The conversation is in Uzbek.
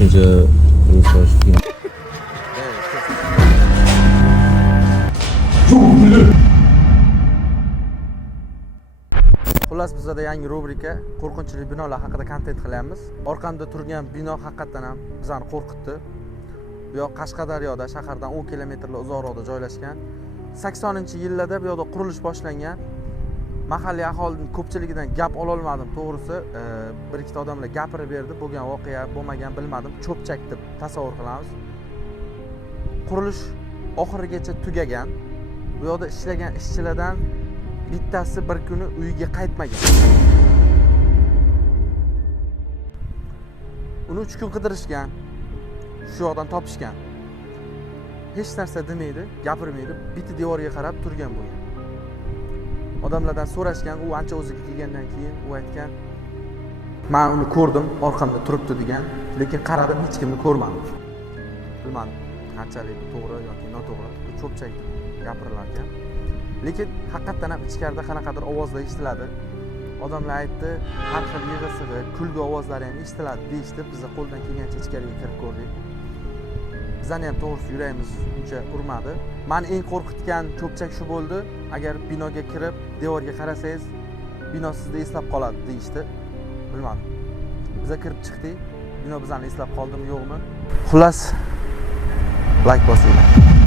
3-chi yurtdosh bino. Xullas bizda yangi rubrika qo'rqinchli binolar haqida kontent qilyapmiz. Orqamda turgan bino haqiqatan ham bizani qo'rqitdi. Bu yoq Qashqadaryoda, shahardan 10 kilometrlar uzoqroqda joylashgan. 80-yillarda bu yoqda qurilish boshlangan. Mahalliy aholining ko'pchiligidan gap ola olmadim, to'g'risi. Bir ikkita odamlar gapirib berdi, bo'lgan voqea bo'lmagan bilmadim. Cho'pchak deb tasavvur qilamiz. Qurilish oxirigacha tugagan. Bu yoqda ishlagan ishchilardan bittasi bir kuni uyiga qaytmagan. Uni 3 kun qidirishgan. Shu yoqdan topishgan. Hech narsa demaydi, gapirmaydi, bitta devorga qarab turgan bo'lgan. Odamlardan so'rashgan, u ancha o'ziga kelgandan keyin u aytgan, "Men uni ko'rdim, orqamda turibdi" degan, lekin qaradim, hech kimni ko'rmadim. Bilmadim, qanchalik to'g'ri yoki noto'g'ri, cho'pchak gapirilar ekan. Lekin haqiqatan ham ichkarida qanaqadir ovozlar eshitiladi. Odamlar aytdi, har xil yig'i-sig'i, kulgu ovozlari ham eshitiladi deyishdi. Biz qo'ldan kelgancha ichkariga kirib ko'rdik. Bizani ham to'g'risi yuragimiz uncha urmadi. Meni eng qo'rqitgan cho'pchak shu bo'ldi. Agar binoga kirib, devorga qarasangiz, bino sizni eslab qoladi deyishdi. Bilmadim. Biz kirib chiqdik. Bino bizani eslab qoldimi, yo'qmi? Xullas, like bosinglar.